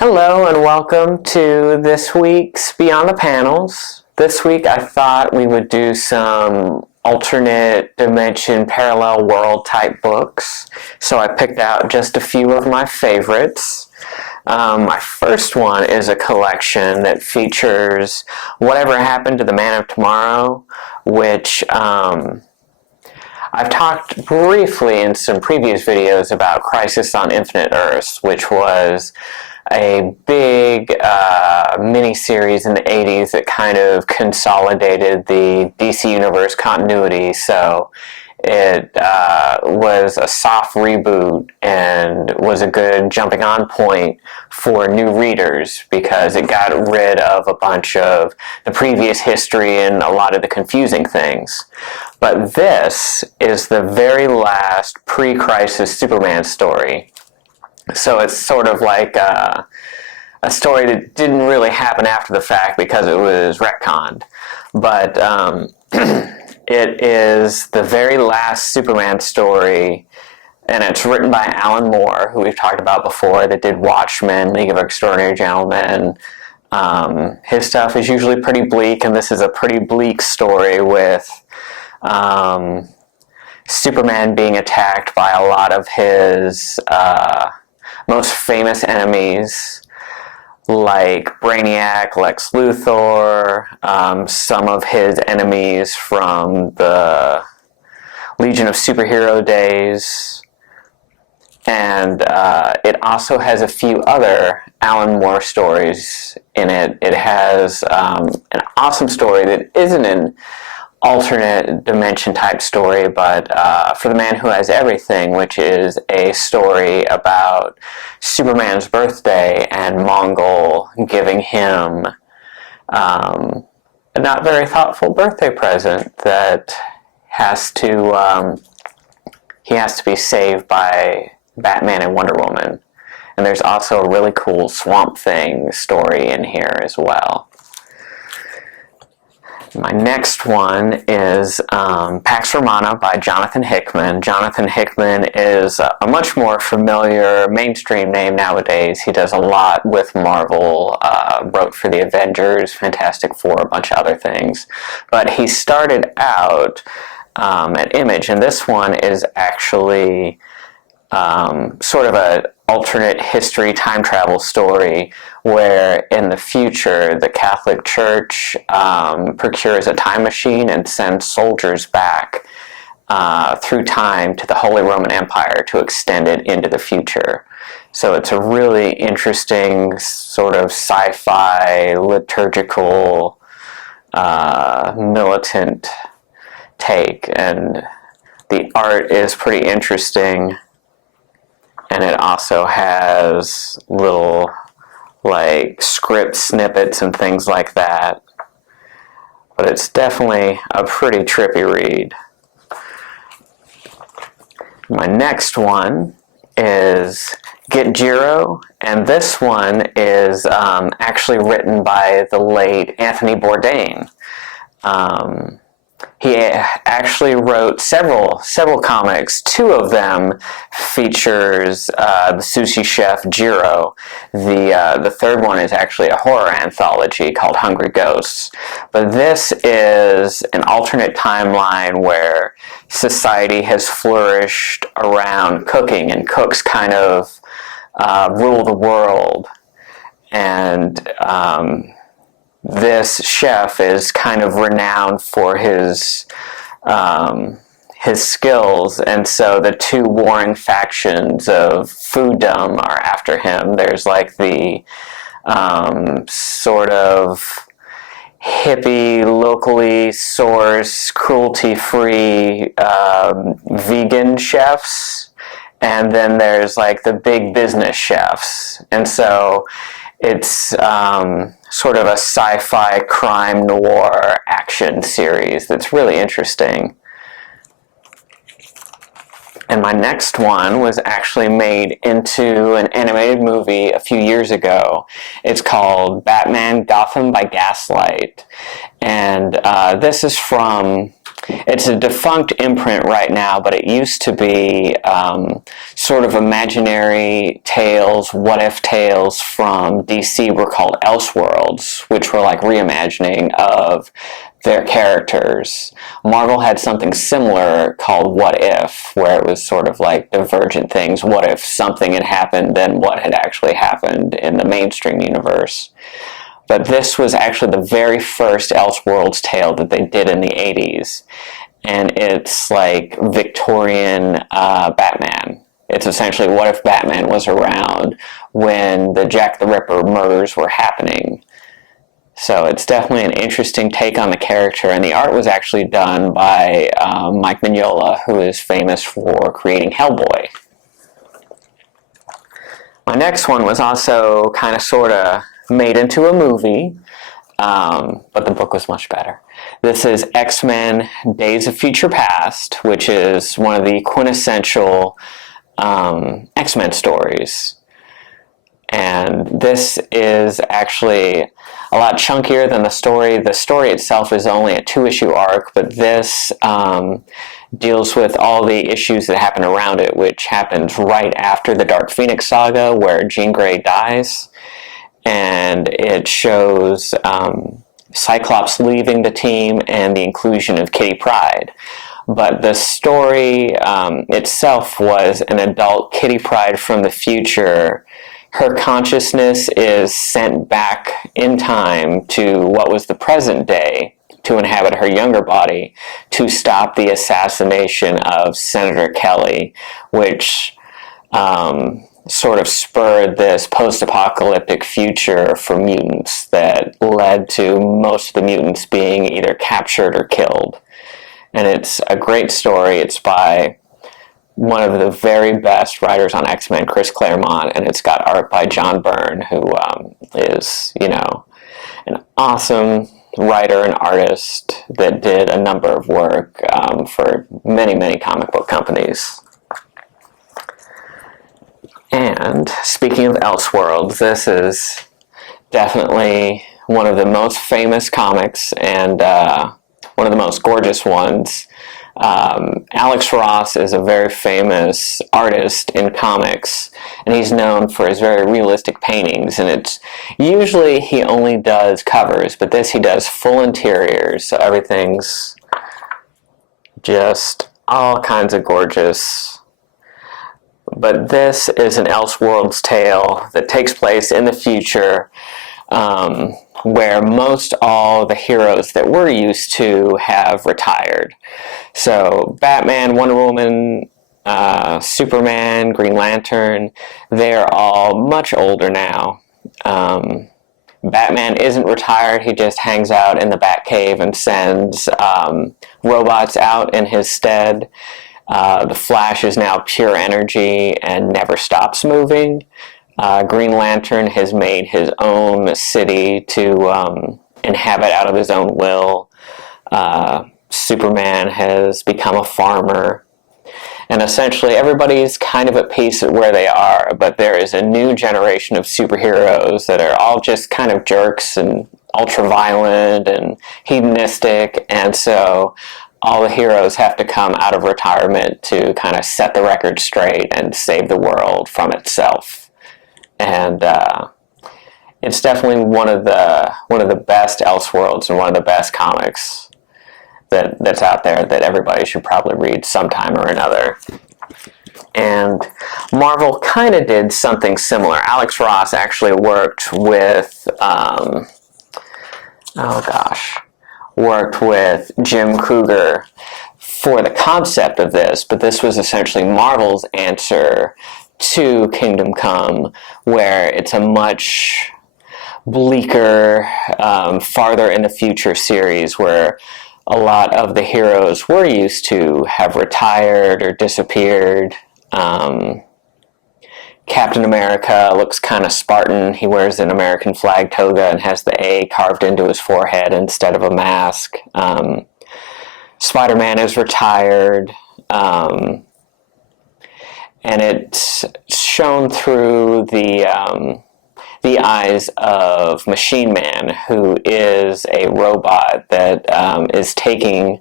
Hello and welcome to this week's Beyond the Panels. This week I thought we would do some alternate dimension parallel world type books, so I picked out just a few of my favorites. My first one is a collection that features Whatever Happened to the Man of Tomorrow, which I've talked briefly in some previous videos about Crisis on Infinite Earths, which was a big mini-series in the 80s that kind of consolidated the DC Universe continuity. So it was a soft reboot and was a good jumping on point for new readers because it got rid of a bunch of the previous history and a lot of the confusing things. But this is the very last pre-Crisis Superman story. So it's sort of like a story that didn't really happen after the fact because it was retconned. But it is the very last Superman story, and it's written by Alan Moore, who we've talked about before, that did Watchmen, League of Extraordinary Gentlemen. His stuff is usually pretty bleak, and this is a pretty bleak story with Superman being attacked by a lot of his most famous enemies, like Brainiac, Lex Luthor, some of his enemies from the Legion of Superhero days, and it also has a few other Alan Moore stories in it. It has an awesome story that isn't an alternate dimension type story, but For the Man Who Has Everything, which is a story about Superman's birthday and Mongol giving him a not very thoughtful birthday present that he has to be saved by Batman and Wonder Woman. And there's also a really cool Swamp Thing story in here as well. My next one is Pax Romana by Jonathan Hickman. Jonathan Hickman is a much more familiar mainstream name nowadays. He does a lot with Marvel, wrote for the Avengers, Fantastic Four, a bunch of other things. But he started out at Image, and this one is actually sort of an alternate history time travel story where in the future the Catholic Church procures a time machine and sends soldiers back through time to the Holy Roman Empire to extend it into the future. So it's a really interesting sort of sci-fi, liturgical, militant take, and the art is pretty interesting. And it also has little, like, script snippets and things like that. But it's definitely a pretty trippy read. My next one is Gitzero, and this one is actually written by the late Anthony Bourdain. He actually wrote several comics. Two of them features the sushi chef Jiro. The third one is actually a horror anthology called Hungry Ghosts. But this is an alternate timeline where society has flourished around cooking, and cooks kind of rule the world. And this chef is kind of renowned for his skills, and so the two warring factions of fooddom are after him. There's like the sort of hippie, locally sourced, cruelty-free vegan chefs, and then there's like the big business chefs. And so it's sort of a sci-fi crime noir action series that's really interesting. And my next one was actually made into an animated movie a few years ago. It's called Batman Gotham by Gaslight. And this is from, it's a defunct imprint right now, but it used to be sort of imaginary tales, what-if tales from DC were called Elseworlds, which were like reimagining of their characters. Marvel had something similar called What If, where it was sort of like divergent things. What if something had happened, then what had actually happened in the mainstream universe? But this was actually the very first Elseworlds tale that they did in the 80s. And it's like Victorian Batman. It's essentially what if Batman was around when the Jack the Ripper murders were happening. So it's definitely an interesting take on the character, and the art was actually done by Mike Migola, who is famous for creating Hellboy. My next one was also kind of sort of made into a movie, but the book was much better. This is X-Men Days of Future Past, which is one of the quintessential X-Men stories. And this is actually a lot chunkier than the story. The story itself is only a 2-issue arc, but this deals with all the issues that happen around it, which happens right after the Dark Phoenix saga, where Jean Grey dies. And it shows Cyclops leaving the team and the inclusion of Kitty Pryde. But the story itself was an adult Kitty Pryde from the future. Her consciousness is sent back in time to what was the present day to inhabit her younger body to stop the assassination of Senator Kelly, which sort of spurred this post-apocalyptic future for mutants that led to most of the mutants being either captured or killed. And it's a great story. It's by one of the very best writers on X-Men, Claremont, and it's got art by Byrne, who is, an awesome writer and artist that did a number of work for many, many comic book companies. And speaking of Elseworlds, this is definitely one of the most famous comics and one of the most gorgeous ones. Alex Ross is a very famous artist in comics, and he's known for his very realistic paintings, and it's usually he only does covers, but this he does full interiors, so everything's just all kinds of gorgeous. But this is an Elseworlds tale that takes place in the future, where most all the heroes that we're used to have retired. So Batman, Wonder Woman, Superman, Green Lantern, they're all much older now. Batman isn't retired, he just hangs out in the Batcave and sends robots out in his stead. The Flash is now pure energy and never stops moving. Green Lantern has made his own city to inhabit out of his own will. Superman has become a farmer. And essentially everybody's kind of at peace at where they are, but there is a new generation of superheroes that are all just kind of jerks and ultra-violent and hedonistic, and so all the heroes have to come out of retirement to kind of set the record straight and save the world from itself. And it's definitely one of the best Elseworlds and one of the best comics that's out there that everybody should probably read sometime or another. And Marvel kind of did something similar. Alex Ross actually worked with Jim Krueger for the concept of this, but this was essentially Marvel's answer to Kingdom Come, where it's a much bleaker, farther in the future series where a lot of the heroes we're used to have retired or disappeared. Captain America looks kind of Spartan. He wears an American flag toga and has the A carved into his forehead instead of a mask. Spider-Man is retired. and it's shown through the eyes of Machine Man, who is a robot that is taking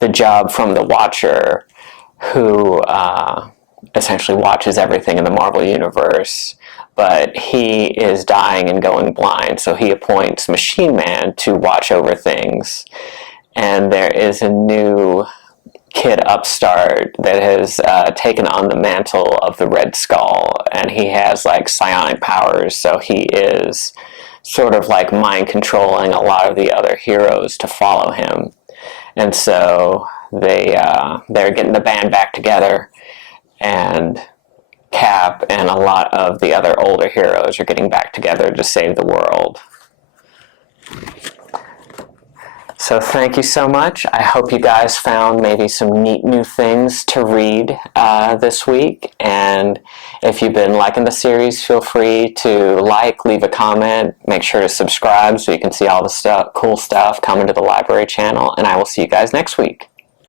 the job from the Watcher, who essentially watches everything in the Marvel Universe. But he is dying and going blind, so he appoints Machine Man to watch over things. And there is a new kid upstart that has taken on the mantle of the Red Skull, and he has like psionic powers, so he is sort of like mind controlling a lot of the other heroes to follow him. And so they're getting the band back together, and Cap and a lot of the other older heroes are getting back together to save the world. So thank you so much. I hope you guys found maybe some neat new things to read this week. And if you've been liking the series, feel free to leave a comment, make sure to subscribe so you can see all the cool stuff coming to the library channel. And I will see you guys next week.